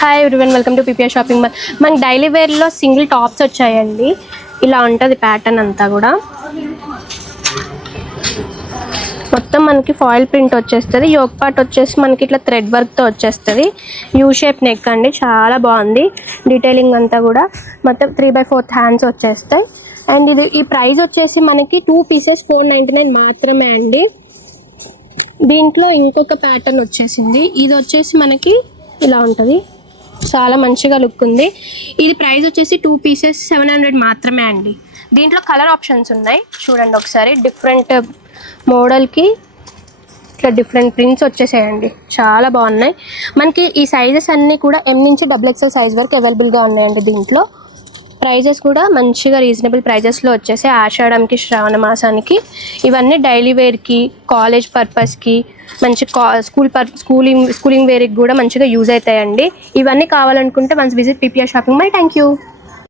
Hi everyone, welcome to PPR shopping mall. మనకి daily వేర్లో single tops వచ్చాయండి. ఇలా ఉంటుంది ప్యాటర్న్ అంతా కూడా. మొత్తం మనకి ఫాయిల్ ప్రింట్ వచ్చేస్తుంది. యోక్ పార్ట్ వచ్చేసి మనకి ఇట్లా థ్రెడ్ వర్క్తో వచ్చేస్తుంది. యూ షేప్ నెక్ అండి, చాలా బాగుంది. డీటెయిలింగ్ అంతా కూడా మొత్తం 3/4 హ్యాండ్స్ వచ్చేస్తాయి. అండ్ ఇది ఈ ప్రైస్ వచ్చేసి మనకి 2 పీసెస్ 499 మాత్రమే అండి. దీంట్లో ఇంకొక ప్యాటర్న్ వచ్చేసింది. ఇది వచ్చేసి మనకి ఇలా ఉంటుంది, చాలా మంచిగా లుక్ ఉంది. ఇది ప్రైస్ వచ్చేసి 2 పీసెస్ 700 మాత్రమే అండి. దీంట్లో కలర్ ఆప్షన్స్ ఉన్నాయి, చూడండి ఒకసారి. డిఫరెంట్ మోడల్కి ఇట్లా డిఫరెంట్ ప్రింట్స్ వచ్చేసాయండి, చాలా బాగున్నాయి. మనకి ఈ సైజెస్ అన్నీ కూడా M నుంచి XXL సైజ్ వరకు అవైలబుల్గా ఉన్నాయండి. దీంట్లో ప్రైజెస్ కూడా మంచిగా రీజనబుల్ ప్రైజెస్లో వచ్చేసాయి. ఆషాఢంకి, శ్రావణ మాసానికి ఇవన్నీ డైలీ వేర్కి, కాలేజ్ పర్పస్కి, మంచి స్కూలింగ్ వేర్కి కూడా మంచిగా యూజ్ అవుతాయండి. ఇవన్నీ కావాలనుకుంటే once visit PPR shopping mall. Thank you.